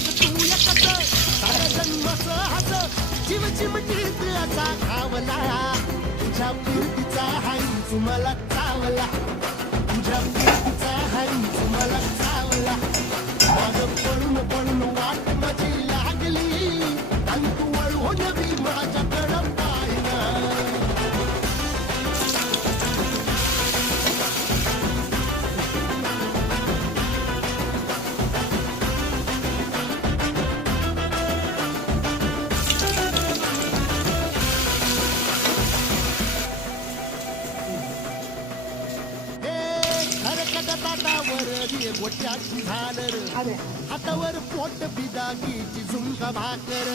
आज तू एकच साऱ्या जन्माचं हात जीव चिमटीत असा खावला तुझ्या प्रीतीचा हाई मला चावला तुझ्या प्रीतीचा हाई मला चावला माझं पळून पळून वाट माझी लागली आणि तू वळून बी माझ्याकडं पाहिला गोट्याची झालर हातावर पोट बिदागीची झुंका भाकर